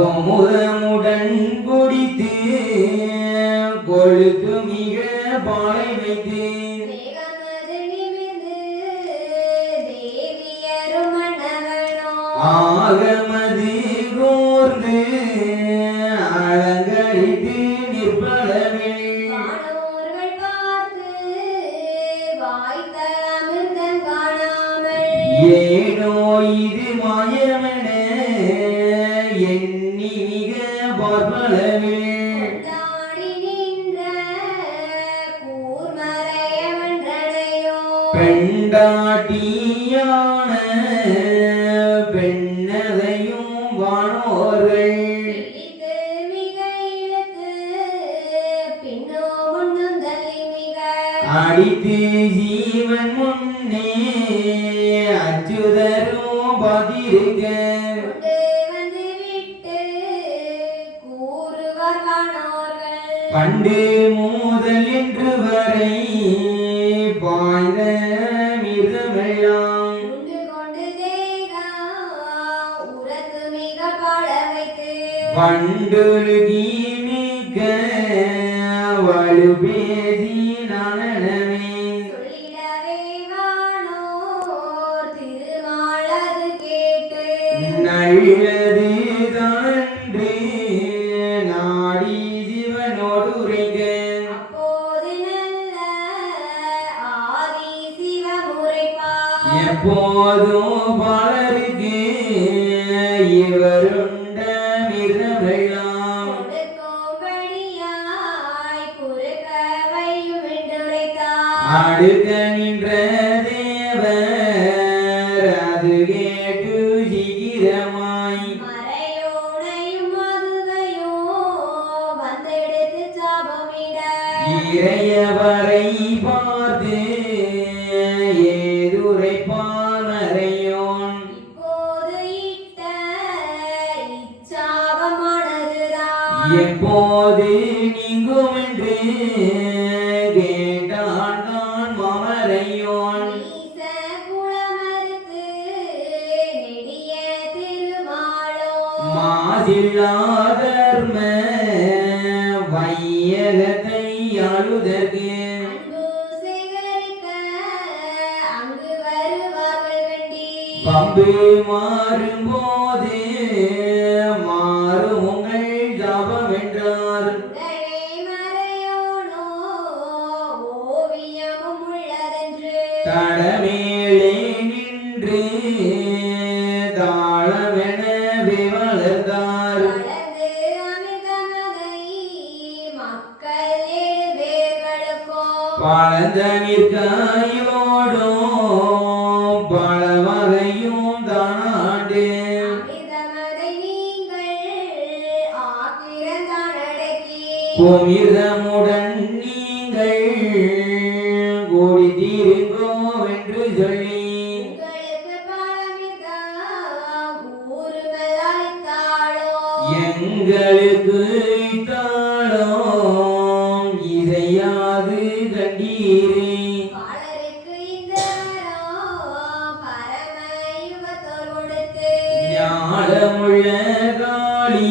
கோமுதமுடன் குடித்து கொழுத்து மிக பாலை வைத்து ஆகமது கோர்ந்து அலங்கரித்து நிற்பளவில் ஏனோ இது மாயமென எண்ணி மிக பார்ப்பளவில் பெண்டாட்டியான பெண்ணதையும் வானோர்கள் அடித்து ஜீவன் முன்னே அச்சுதரும் பதிருக்க பண்டு மூதல் என்று வரை பாய்ந்த மிருகமெல்லாம் வண்டுருகி மிக்க வலுபேசி நனனமே நல்லது தன்று நாடி சிவனோடு உரைக்க எப்போதும் பலருக்கு இவருண்ட மிருகமெல்லாம் அடுக்க நின்ற தேவர் அது கேட்டு சீக்கிரமாய் இறையவரை பார்த்து ஏதுரைப்பான் மறையோன் எப்போது நீங்கும் என்று கேட்டான் தான் மாமரையோன் மாசில்லாதர்ம வையகத்தை ஆளுதற்கு பம்பு மாறும்போது மாறும் உங்கள் ஜாபம் என்றார் தடமேலே நின்று தாளமென வளர்ந்தார் பழந்தமிற்காயோடும் பழவகையும் தானாண்டு கோமிர்தமுடன் நீங்கள் கூடித்தீருங்கோ என்று சொல்லி எங்களுக்கு தாளம் இசையாது கண்டீரே ஞானமுள்ள காளி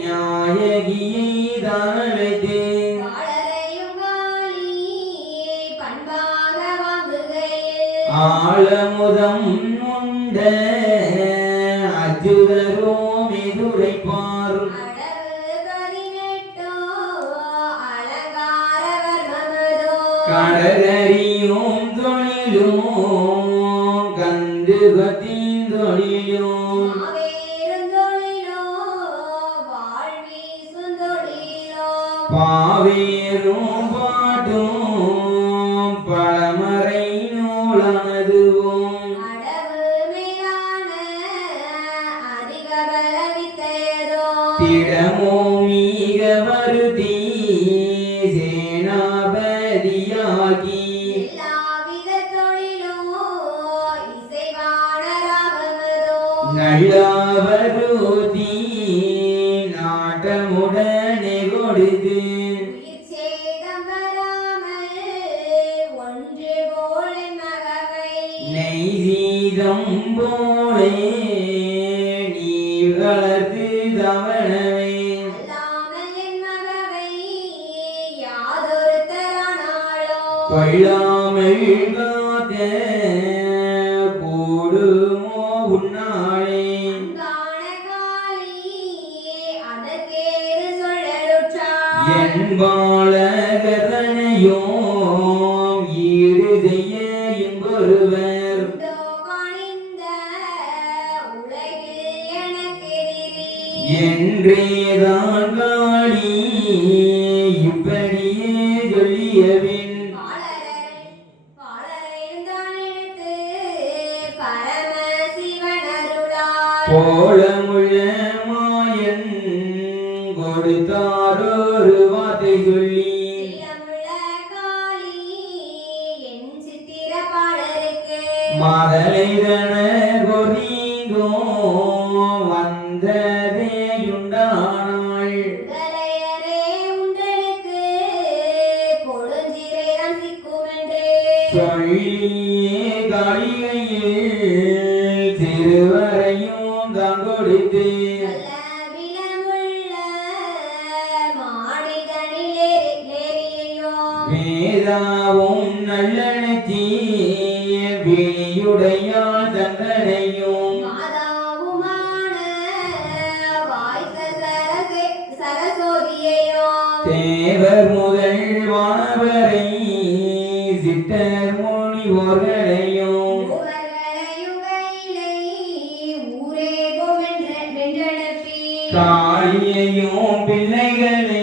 நாயகியை தானழைத்து ஆழமுதம் உண்ட அச்சுதரோ மெதுரைப்பார் கடகரியும் தொழிலும் கந்துகத்தின் தொழிலும் பாவேரும் பாட்டும் நல்லாவதூதி நாட்டமுடனே கொடுத்து உயிர் சேதம் வராமல் ஒன்று போல மகவை நெய் சீதம் போலே நீ வளர்த்து தவணவே அல்லாமல் என் மகவை யாதொரு தரானாளோ கொள்ளாமல் காத்த கூடுமோ உன்னாளே அன்பான காளி அதற்கேது சொல்லலுற்றாள் என் பாலகதனையும் ஈடு செய்ய என்பொருவர் உண்டோ காணிந்த உலகில் எனக்கெதிரி என்றேதான் காளி இப்படியே சொல்லியவின் பாலரைந்தான் எடுத்து பரமசிவன் அருளால் கோலமுள்ள மாயன் கொடுத்தாரொரு வார்த்தை சொல்லி சீலமுள்ள காளி என் சித்திர பாடருக்கு மாதலைதன கொதிங்கோ வந்ததேயுண்டானாள் உடலையரே உண்டனுக்கு கொடுஞ்சிறைதான் சிக்குமென்று சொல்லியே காளிகையில் திருவரையும் தான் கொடுத்து நல்ல விலங்குள்ள மாடிதனிலேறியோ வேதாவும் நல்லெண்ணத்தி விழியுடையாள் தங்கனையும் மாதாவுமான வாய்த்த சரஸ்வதியையோ தேவர் முதல் வானவரை சித்தர் முனிவோர்களையும் மூவர்களையும் கையிலை ஊரேகும் வென்றெழுப்பி காளியையும் பிள்ளைகளை